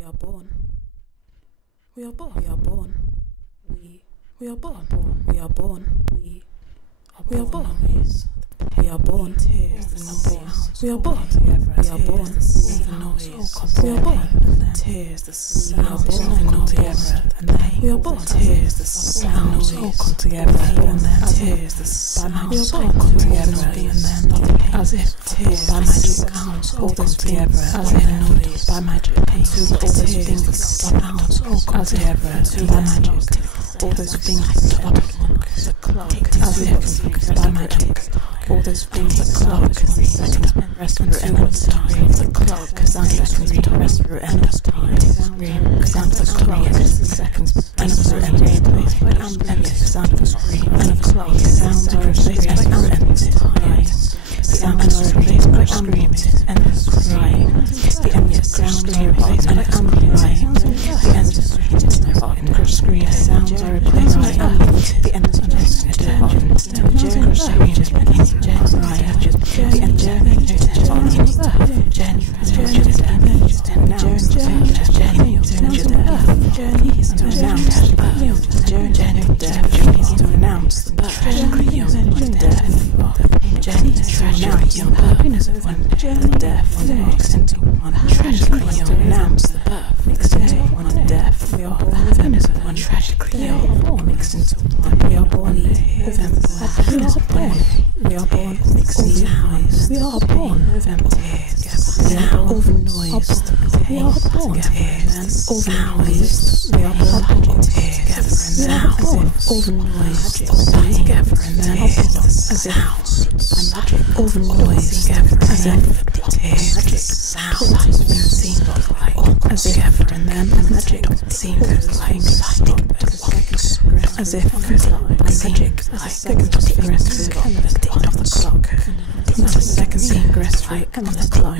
We are born. We are born. We are born. We are born. We are born. We are born. We are born. We are born. We are born. We are born. Tears the sound come together, we are born. Tears the sound all come together, and then tears the sound all come together, and then as if tears by magic sounds all come together, as if by magic until all those things that sounds all come together, until by magic all those things that clock, as if by magic all those things that clock, rest through endless time, the clock, sounds through rest through endless time, sound the clock, seconds, endless through endless time, endless sound the screen, and a clock, sounds are replaced by endless time, sounds are replaced by screaming, endless crying, the endless sounds are replaced by crying, the endless scream, sounds are replaced by the endless as if magic seconds progress through of the clock, as a second progress through of the clock,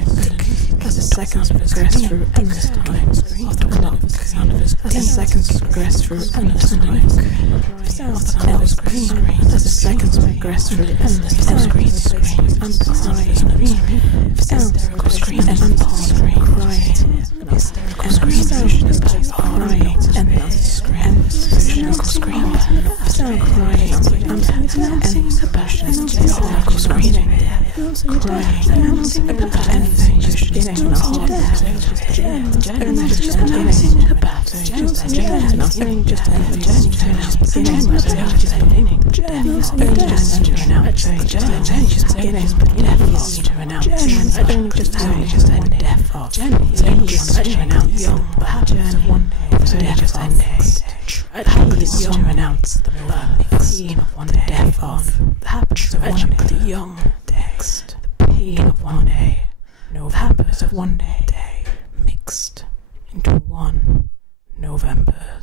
as a seconds progress through endless time of the clock, as a seconds progress through endless time of the endless screen, as a seconds progress through endless screen, and the hysterical scream and scream, crying, hysterical scream, crying, endless scream, hysterical scream. Sound crying, and passionate hysterical screaming, crying, anything just getting in a heart, only just anything about nothing, just to announce the pain of one death of the happiness of one young text, the pain of one day, no happiness of one day mixed into one November.